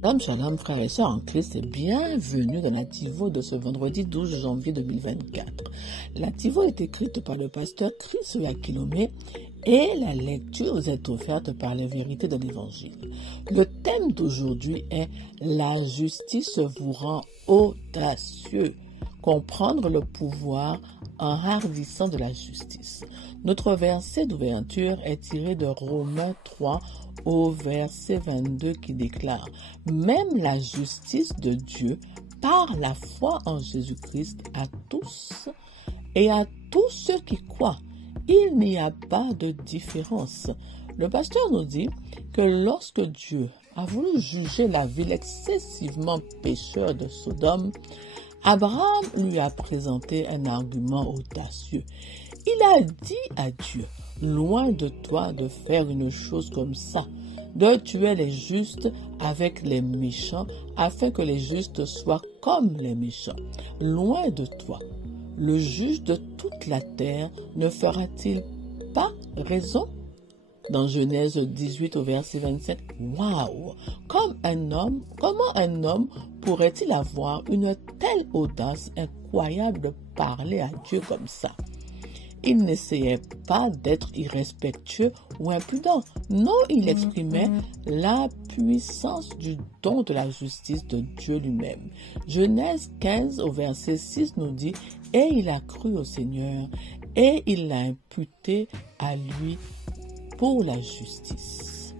Shalom, shalom, frères et sœurs en Christ, et bienvenue dans la Tivo de ce vendredi 12 janvier 2024. La Tivo est écrite par le pasteur Chris Yakilome et la lecture vous est offerte par la vérité de l'Évangile. Le thème d'aujourd'hui est « La justice vous rend audacieux ». Comprendre le pouvoir enhardissant de la justice. Notre verset d'ouverture est tiré de Romains 3 au verset 22 qui déclare « Même la justice de Dieu par la foi en Jésus-Christ à tous et à tous ceux qui croient. Il n'y a pas de différence. » Le pasteur nous dit que lorsque Dieu a voulu juger la ville excessivement pécheure de Sodome, Abraham lui a présenté un argument audacieux. Il a dit à Dieu, « Loin de toi de faire une chose comme ça, de tuer les justes avec les méchants, afin que les justes soient comme les méchants. Loin de toi, le juge de toute la terre ne fera-t-il pas raison ?» Dans Genèse 18 au verset 27, waouh! Comment un homme pourrait-il avoir une telle audace incroyable de parler à Dieu comme ça? Il n'essayait pas d'être irrespectueux ou impudent. Non, il exprimait la puissance du don de la justice de Dieu lui-même. Genèse 15 au verset 6 nous dit « Et il a cru au Seigneur, et il l'a imputé à lui pour la justice. »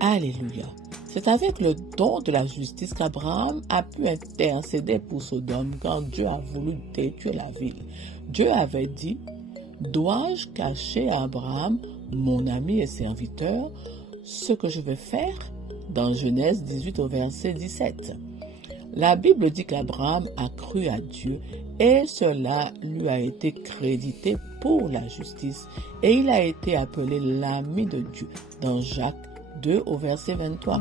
Alléluia. C'est avec le don de la justice qu'Abraham a pu intercéder pour Sodome quand Dieu a voulu détruire la ville. Dieu avait dit, « Dois-je cacher à Abraham, mon ami et serviteur, ce que je vais faire ?» Dans Genèse 18 au verset 17. La Bible dit qu'Abraham a cru à Dieu et cela lui a été crédité pour la justice et il a été appelé l'ami de Dieu dans Jacques 2 au verset 23.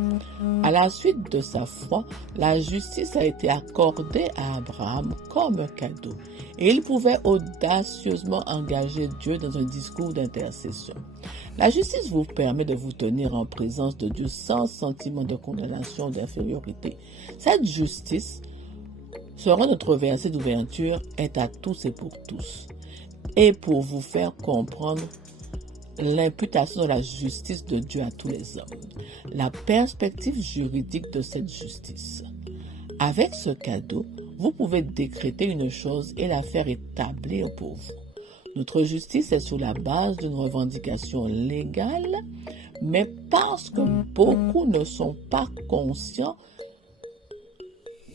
À la suite de sa foi, la justice a été accordée à Abraham comme un cadeau et il pouvait audacieusement engager Dieu dans un discours d'intercession. La justice vous permet de vous tenir en présence de Dieu sans sentiment de condamnation ou d'infériorité. Cette justice, selon notre verset d'ouverture, est à tous et pour tous. Et pour vous faire comprendre l'imputation de la justice de Dieu à tous les hommes. La perspective juridique de cette justice. Avec ce cadeau, vous pouvez décréter une chose et la faire établir pour vous. Notre justice est sur la base d'une revendication légale, mais parce que beaucoup ne sont pas conscients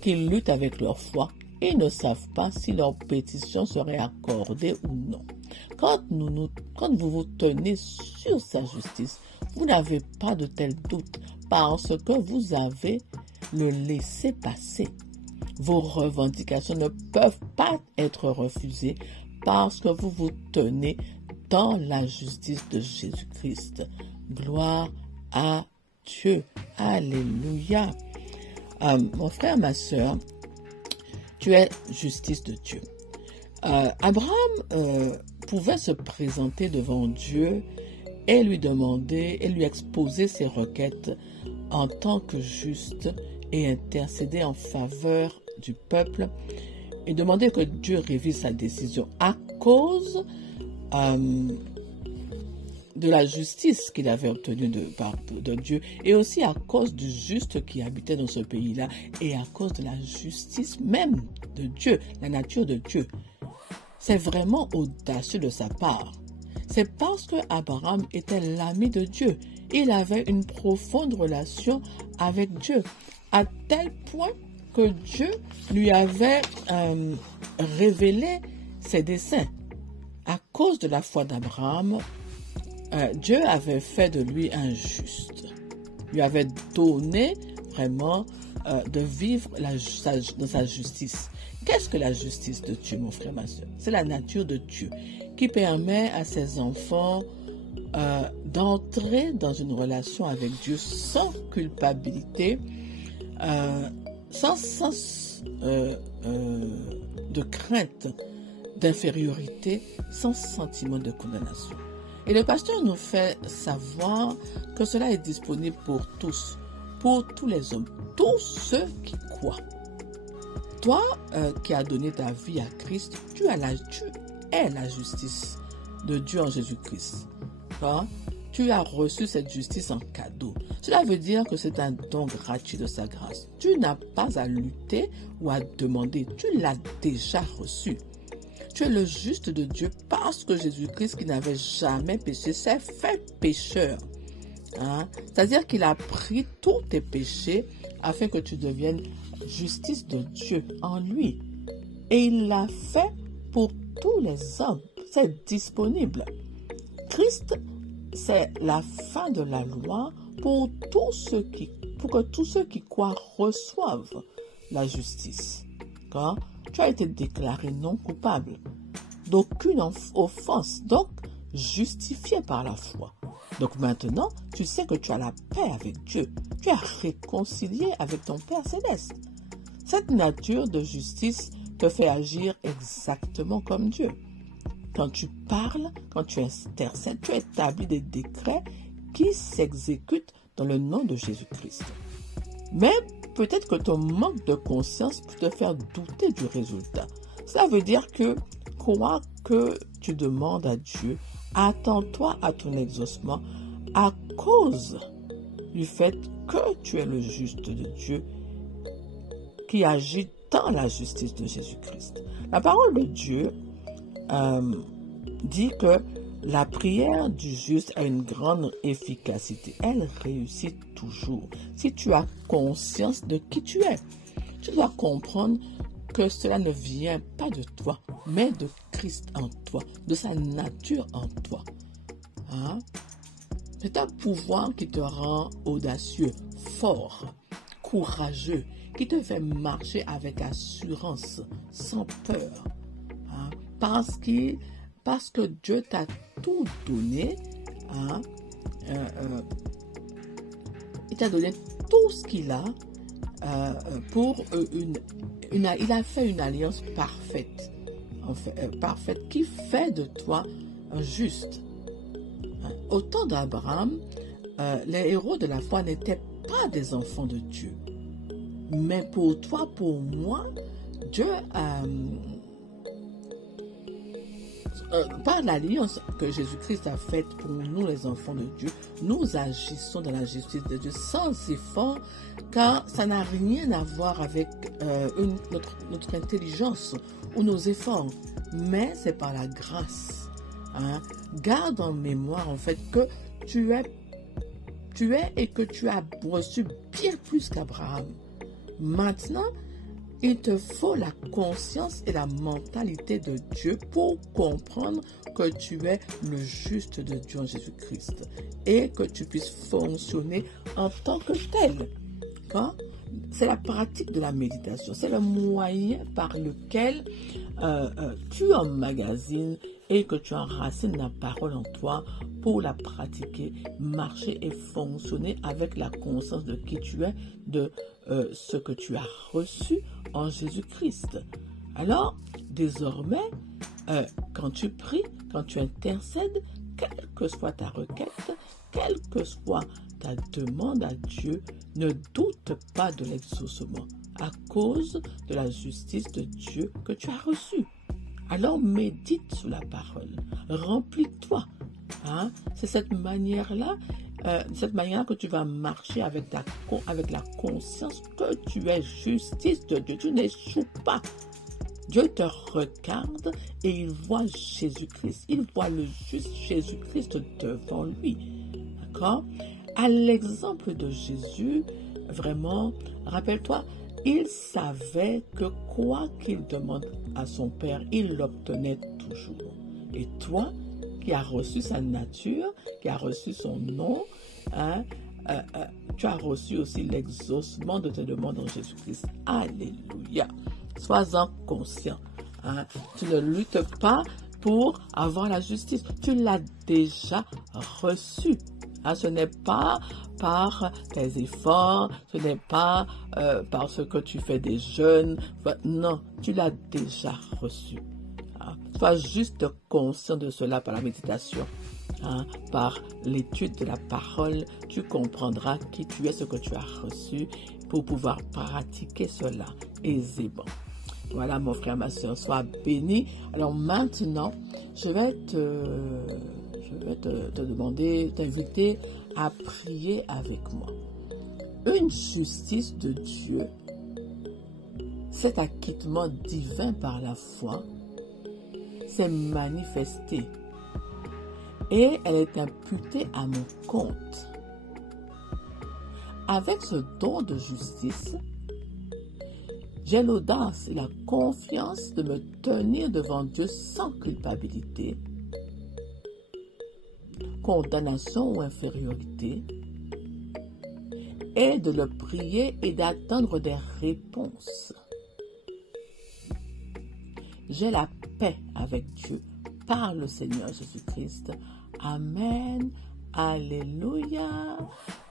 qu'ils luttent avec leur foi et ne savent pas si leur pétition serait accordée ou non. Quand vous vous tenez sur sa justice, vous n'avez pas de tel doute parce que vous avez le laissez-passer. Vos revendications ne peuvent pas être refusées parce que vous vous tenez dans la justice de Jésus-Christ. Gloire à Dieu. Alléluia. Mon frère, ma soeur, tu es justice de Dieu. Abraham pouvait se présenter devant Dieu et lui demander et lui exposer ses requêtes en tant que juste et intercéder en faveur du peuple et demander que Dieu révise sa décision à cause de la justice qu'il avait obtenue de Dieu et aussi à cause du juste qui habitait dans ce pays-là et à cause de la justice même de Dieu, la nature de Dieu. C'est vraiment audacieux de sa part. C'est parce que Abraham était l'ami de Dieu. Il avait une profonde relation avec Dieu, à tel point que Dieu lui avait révélé ses desseins. À cause de la foi d'Abraham, Dieu avait fait de lui un juste. Lui avait donné vraiment de vivre dans sa justice. Qu'est-ce que la justice de Dieu, mon frère, ma soeur? C'est la nature de Dieu qui permet à ses enfants d'entrer dans une relation avec Dieu sans culpabilité, sans sens de crainte, d'infériorité, sans sentiment de condamnation. Et le pasteur nous fait savoir que cela est disponible pour tous. pour tous les hommes, tous ceux qui croient. Toi qui as donné ta vie à Christ, tu es la justice de Dieu en Jésus-Christ. Hein? Tu as reçu cette justice en cadeau. Cela veut dire que c'est un don gratuit de sa grâce. Tu n'as pas à lutter ou à demander. Tu l'as déjà reçu. Tu es le juste de Dieu parce que Jésus-Christ, qui n'avait jamais péché, s'est fait pécheur. Hein? C'est-à-dire qu'il a pris tous tes péchés afin que tu deviennes justice de Dieu en lui. Et il l'a fait pour tous les hommes. C'est disponible. Christ, c'est la fin de la loi pour que tous ceux qui croient reçoivent la justice. Quand tu as été déclaré non coupable d'aucune offense, donc justifié par la foi. Donc maintenant, tu sais que tu as la paix avec Dieu. Tu es réconcilié avec ton Père céleste. Cette nature de justice te fait agir exactement comme Dieu. Quand tu parles, quand tu intercèdes, tu établis des décrets qui s'exécutent dans le nom de Jésus-Christ. Mais peut-être que ton manque de conscience peut te faire douter du résultat. Cela veut dire que quoi que tu demandes à Dieu, attends-toi à ton exaucement à cause du fait que tu es le juste de Dieu qui agit dans la justice de Jésus-Christ. La parole de Dieu dit que la prière du juste a une grande efficacité. Elle réussit toujours. Si tu as conscience de qui tu es, tu dois comprendre que cela ne vient pas de toi, mais de Christ en toi, de sa nature en toi. Hein? C'est un pouvoir qui te rend audacieux, fort, courageux, qui te fait marcher avec assurance, sans peur. Hein? Parce que Dieu t'a tout donné. Hein? Il t'a donné tout ce qu'il a pour il a fait une alliance parfaite, parfaite qui fait de toi un juste. Au temps d'Abraham, les héros de la foi n'étaient pas des enfants de Dieu. Mais pour toi, pour moi, Dieu par l'alliance que Jésus-Christ a faite pour nous, les enfants de Dieu, nous agissons dans la justice de Dieu sans effort, car ça n'a rien à voir avec notre intelligence ou nos efforts, mais c'est par la grâce. Hein? Garde en mémoire en fait que tu es et que tu as reçu bien plus qu'Abraham. Maintenant, il te faut la conscience et la mentalité de Dieu pour comprendre que tu es le juste de Dieu en Jésus-Christ et que tu puisses fonctionner en tant que tel. C'est la pratique de la méditation, c'est le moyen par lequel tu emmagasines et que tu enracines la parole en toi pour la pratiquer, marcher et fonctionner avec la conscience de qui tu es, de ce que tu as reçu en Jésus-Christ. Alors, désormais, quand tu pries, quand tu intercèdes, quelle que soit ta requête, quelle que soit ta demande à Dieu, ne doute pas de l'exaucement à cause de la justice de Dieu que tu as reçue. Alors médite sur la parole, remplis-toi. Hein? C'est cette manière-là que tu vas marcher avec la conscience que tu es justice de Dieu. Tu n'échoues pas. Dieu te regarde et il voit Jésus-Christ. Il voit le juste Jésus-Christ devant lui. D'accord? À l'exemple de Jésus, vraiment, rappelle-toi, il savait que quoi qu'il demande à son Père, il l'obtenait toujours. Et toi, qui as reçu sa nature, qui as reçu son nom, hein, tu as reçu aussi l'exaucement de tes demandes en Jésus-Christ. Alléluia. Sois-en conscient. Hein. Tu ne luttes pas pour avoir la justice. Tu l'as déjà reçu. Hein, ce n'est pas par tes efforts, ce n'est pas parce que tu fais des jeûnes. Non, tu l'as déjà reçu. Hein. Sois juste conscient de cela par la méditation. par l'étude de la parole, tu comprendras qui tu es, ce que tu as reçu, pour pouvoir pratiquer cela aisément. Voilà, mon frère, ma soeur, sois béni. Alors maintenant, je vais te demander, t'inviter à prier avec moi. Une justice de Dieu, cet acquittement divin par la foi, s'est manifesté et elle est imputée à mon compte. Avec ce don de justice, j'ai l'audace et la confiance de me tenir devant Dieu sans culpabilité, condamnation ou infériorité, et de le prier et d'attendre des réponses. J'ai la paix avec Dieu par le Seigneur Jésus-Christ. Amen. Alléluia.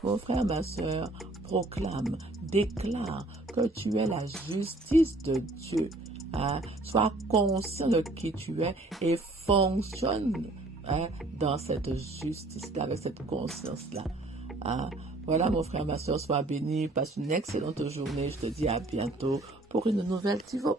Mon frère, ma soeur, proclame, déclare que tu es la justice de Dieu. Sois conscient de qui tu es et fonctionne dans cette justice-là, avec cette conscience-là. Voilà, mon frère, ma soeur, sois béni. Passe une excellente journée. Je te dis à bientôt pour une nouvelle TIVO.